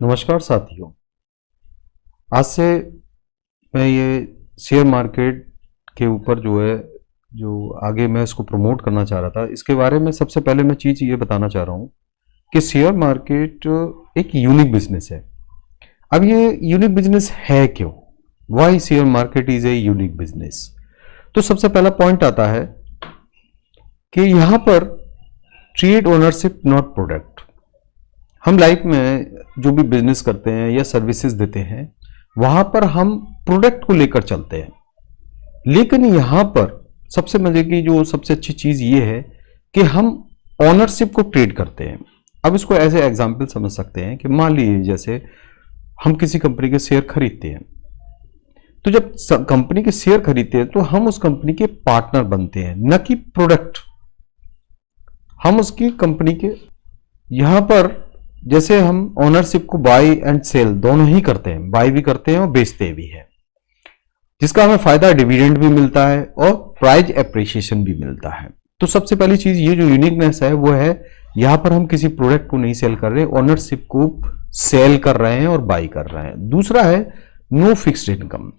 नमस्कार साथियों। आज से मैं ये शेयर मार्केट के ऊपर जो आगे मैं इसको प्रमोट करना चाह रहा था, इसके बारे में सबसे पहले मैं चीज़ ये बताना चाह रहा हूँ कि शेयर मार्केट एक यूनिक बिजनेस है। अब ये यूनिक बिजनेस है क्यों? Why share market is a unique business? तो सबसे पहला पॉइंट आता है कि यहाँ पर ट्रेड ओनरशिप नॉट प्रोडक्ट। हम लाइफ में जो भी बिजनेस करते हैं या सर्विसेज देते हैं, वहां पर हम प्रोडक्ट को लेकर चलते हैं, लेकिन यहां पर सबसे मजे की जो सबसे अच्छी चीज ये है कि हम ओनरशिप को ट्रेड करते हैं। अब इसको ऐसे एग्जांपल समझ सकते हैं कि मान लीजिए जैसे हम किसी कंपनी के शेयर खरीदते हैं, तो जब कंपनी के शेयर खरीदते हैं तो हम उस कंपनी के पार्टनर बनते हैं, न कि प्रोडक्ट। हम उसकी कंपनी के यहां पर जैसे हम ओनरशिप को बाय एंड सेल दोनों ही करते हैं, बाय भी करते हैं और बेचते भी हैं, जिसका हमें फायदा डिविडेंड भी मिलता है और प्राइस एप्रिसिएशन भी मिलता है। तो सबसे पहली चीज ये जो यूनिकनेस है वो है यहां पर हम किसी प्रोडक्ट को नहीं सेल कर रहे, ओनरशिप को सेल कर रहे हैं और बाई कर रहे हैं। दूसरा है नो फिक्स्ड इनकम।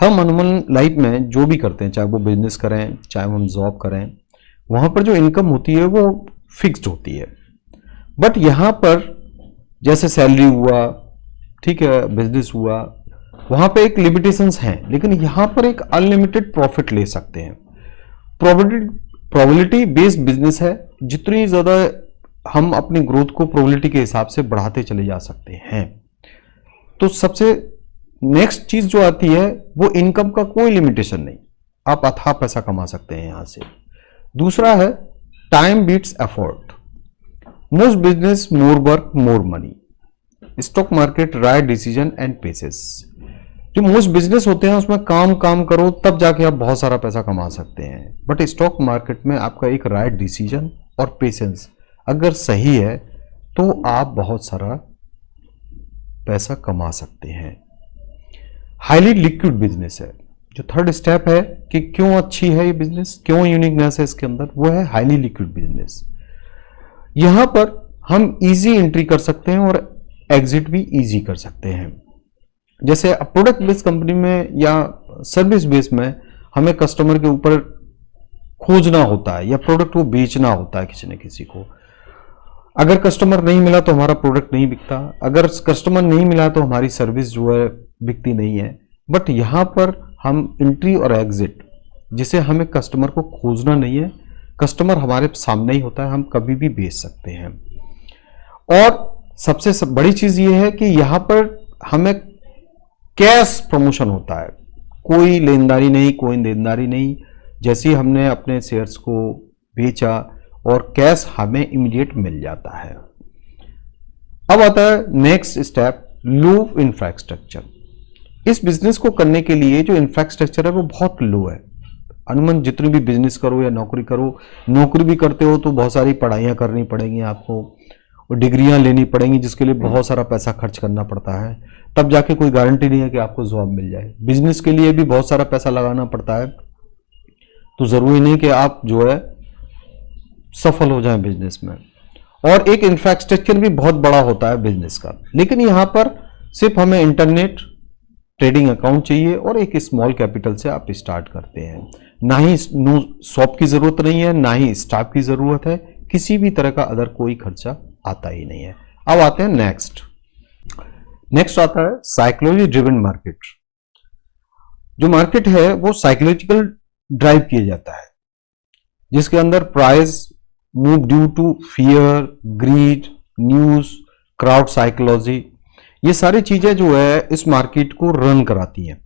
हम अमूमन लाइफ में जो भी करते हैं, चाहे वो बिजनेस करें चाहे हम जॉब करें, वहां पर जो इनकम होती है वो फिक्स्ड होती है। बट यहां पर जैसे सैलरी हुआ, ठीक है, बिजनेस हुआ, वहां पे एक लिमिटेशंस हैं, लेकिन यहां पर एक अनलिमिटेड प्रॉफिट ले सकते हैं। प्रोबेबिलिटी बेस्ड बिजनेस है। जितनी ज्यादा हम अपनी ग्रोथ को प्रोबेबिलिटी के हिसाब से बढ़ाते चले जा सकते हैं। तो सबसे नेक्स्ट चीज जो आती है वो इनकम का कोई लिमिटेशन नहीं, आप अथाह पैसा कमा सकते हैं यहां से। दूसरा है time beats effort. Most business more work more money. Stock market right decision and patience. जो मोस्ट बिजनेस होते हैं उसमें काम काम करो तब जाके आप बहुत सारा पैसा कमा सकते हैं, बट स्टॉक मार्केट में आपका एक राइट डिसीजन और पेशेंस अगर सही है तो आप बहुत सारा पैसा कमा सकते हैं। हाईली लिक्विड बिजनेस है। जो थर्ड स्टेप है कि क्यों अच्छी है ये बिजनेस, क्यों यूनिकनेस है इसके अंदर, वो है हाईली लिक्विड बिजनेस। यहां पर हम इजी एंट्री कर सकते हैं और एग्जिट भी इजी कर सकते हैं। जैसे प्रोडक्ट बेस्ड कंपनी में या सर्विस बेस्ड में हमें कस्टमर के ऊपर खोजना होता है या प्रोडक्ट को बेचना होता है किसी न किसी को। अगर कस्टमर नहीं मिला तो हमारा प्रोडक्ट नहीं बिकता, अगर कस्टमर नहीं मिला तो हमारी सर्विस जो है बिकती नहीं है। बट यहां पर हम एंट्री और एग्जिट, जिसे हमें कस्टमर को खोजना नहीं है, कस्टमर हमारे सामने ही होता है, हम कभी भी बेच सकते हैं। और सबसे बड़ी चीज ये है कि यहां पर हमें कैश प्रमोशन होता है, कोई लेनदारी नहीं, कोई देनदारी नहीं। जैसे ही हमने अपने शेयर्स को बेचा और कैश हमें इमीडिएट मिल जाता है। अब आता है नेक्स्ट स्टेप, लो इंफ्रास्ट्रक्चर। इस बिजनेस को करने के लिए जो इंफ्रास्ट्रक्चर है वो बहुत लो है। अनुमान जितनी भी बिजनेस करो या नौकरी करो, नौकरी भी करते हो तो बहुत सारी पढ़ाइयाँ करनी पड़ेंगी आपको और डिग्रियां लेनी पड़ेंगी, जिसके लिए बहुत सारा पैसा खर्च करना पड़ता है, तब जाके कोई गारंटी नहीं है कि आपको जॉब मिल जाए। बिजनेस के लिए भी बहुत सारा पैसा लगाना पड़ता है, तो जरूरी नहीं कि आप जो है सफल हो जाएं बिजनेस में। और एक इंफ्रास्ट्रक्चर भी बहुत बड़ा होता है बिजनेस का, लेकिन यहां पर सिर्फ हमें इंटरनेट, ट्रेडिंग अकाउंट चाहिए और एक स्मॉल कैपिटल से आप स्टार्ट करते हैं। ना ही शॉप की जरूरत नहीं है, ना ही स्टाफ की जरूरत है, किसी भी तरह का अदर कोई खर्चा आता ही नहीं है। अब आते हैं नेक्स्ट आता है साइकोलॉजी ड्रिवन मार्केट। जो मार्केट है वो साइकोलॉजिकल ड्राइव किया जाता है, जिसके अंदर price move due to fear, greed, news, crowd psychology. ये सारी चीजें जो है इस मार्केट को रन कराती हैं।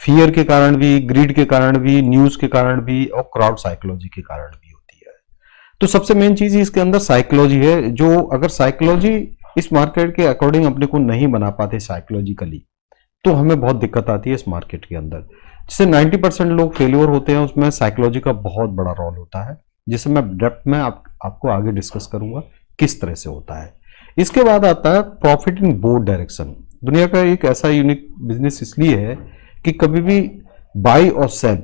फियर के कारण भी, ग्रीड के कारण भी, न्यूज के कारण भी और क्राउड साइकोलॉजी के कारण भी होती है। तो सबसे मेन चीज इसके अंदर साइकोलॉजी है। जो अगर साइकोलॉजी इस मार्केट के अकॉर्डिंग अपने को नहीं बना पाते साइकोलॉजिकली, तो हमें बहुत दिक्कत आती है इस मार्केट के अंदर। जिससे 90% लोग फेल्योर होते हैं, उसमें साइकोलॉजी का बहुत बड़ा रोल होता है, जिसे मैं डेप्थ में आपको आगे डिस्कस करूंगा किस तरह से होता है। इसके बाद आता है प्रॉफिट इन बोथ डायरेक्शन। दुनिया का एक ऐसा यूनिक बिजनेस इसलिए है कि कभी भी बाई और सेल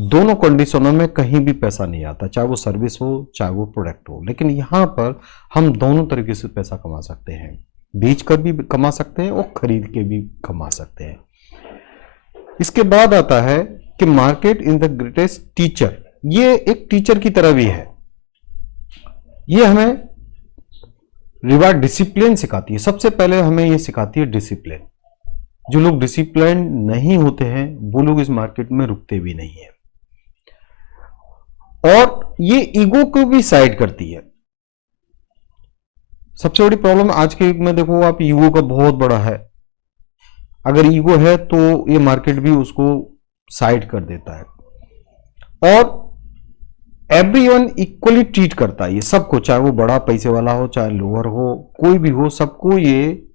दोनों कंडीशनों में कहीं भी पैसा नहीं आता, चाहे वो सर्विस हो चाहे वो प्रोडक्ट हो, लेकिन यहां पर हम दोनों तरीके से पैसा कमा सकते हैं। बेच कर भी कमा सकते हैं और खरीद के भी कमा सकते हैं। इसके बाद आता है कि market is the greatest teacher. ये एक टीचर की तरह भी है। ये हमें रिवार्ड डिसिप्लिन सिखाती है। सबसे पहले हमें ये सिखाती है डिसिप्लिन। जो लोग डिसिप्लिन नहीं होते हैं वो लोग इस मार्केट में रुकते भी नहीं है। और ये ईगो को भी साइड करती है। सबसे बड़ी प्रॉब्लम आज के युग में देखो आप, ईगो का बहुत बड़ा है। अगर ईगो है तो ये मार्केट भी उसको साइड कर देता है। और एवरीवन इक्वली ट्रीट करता है ये सबको, चाहे वो बड़ा पैसे वाला हो चाहे लोअर हो, कोई भी हो, सबको ये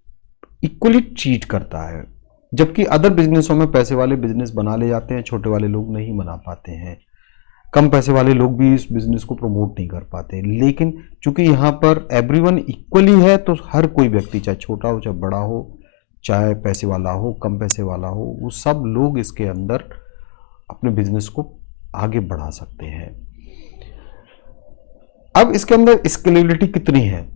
इक्वली ट्रीट करता है। जबकि अदर बिजनेसों में पैसे वाले बिजनेस बना ले जाते हैं, छोटे वाले लोग नहीं बना पाते हैं। कम पैसे वाले लोग भी इस बिजनेस को प्रमोट नहीं कर पाते। लेकिन चूंकि यहाँ पर एवरीवन इक्वली है तो हर कोई व्यक्ति, चाहे छोटा हो चाहे बड़ा हो, चाहे पैसे वाला हो कम पैसे वाला हो, वो सब लोग इसके अंदर अपने बिजनेस को आगे बढ़ा सकते हैं। अब इसके अंदर स्केलेबिलिटी कितनी है,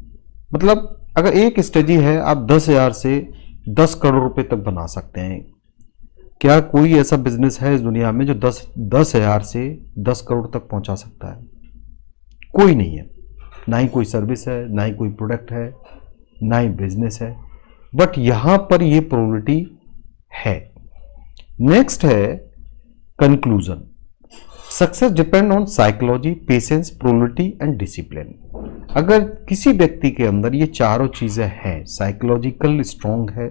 मतलब अगर एक स्ट्रेटजी है आप 10,000 से 10 करोड़ रुपए तक बना सकते हैं। क्या कोई ऐसा बिजनेस है इस दुनिया में जो 10,000 से 10 करोड़ तक पहुंचा सकता है? कोई नहीं है। ना ही कोई सर्विस है, ना ही कोई प्रोडक्ट है, ना ही बिजनेस है। बट यहां पर ये प्रोबेबिलिटी है। नेक्स्ट है conclusion. Success depend on psychology, patience, probability and discipline. अगर किसी व्यक्ति के अंदर ये चारों चीजें हैं, साइकोलॉजिकल स्ट्रांग है,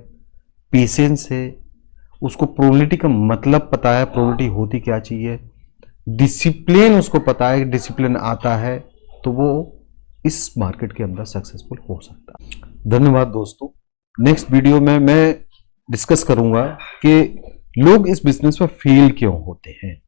पेशेंस है, उसको प्रोबेबिलिटी का मतलब पता है, प्रोबेबिलिटी होती क्या चाहिए, डिसिप्लिन उसको पता है, डिसिप्लिन आता है, तो वो इस मार्केट के अंदर सक्सेसफुल हो सकता है। धन्यवाद दोस्तों। नेक्स्ट वीडियो में मैं डिस्कस करूंगा कि लोग इस बिजनेस में फेल क्यों होते हैं।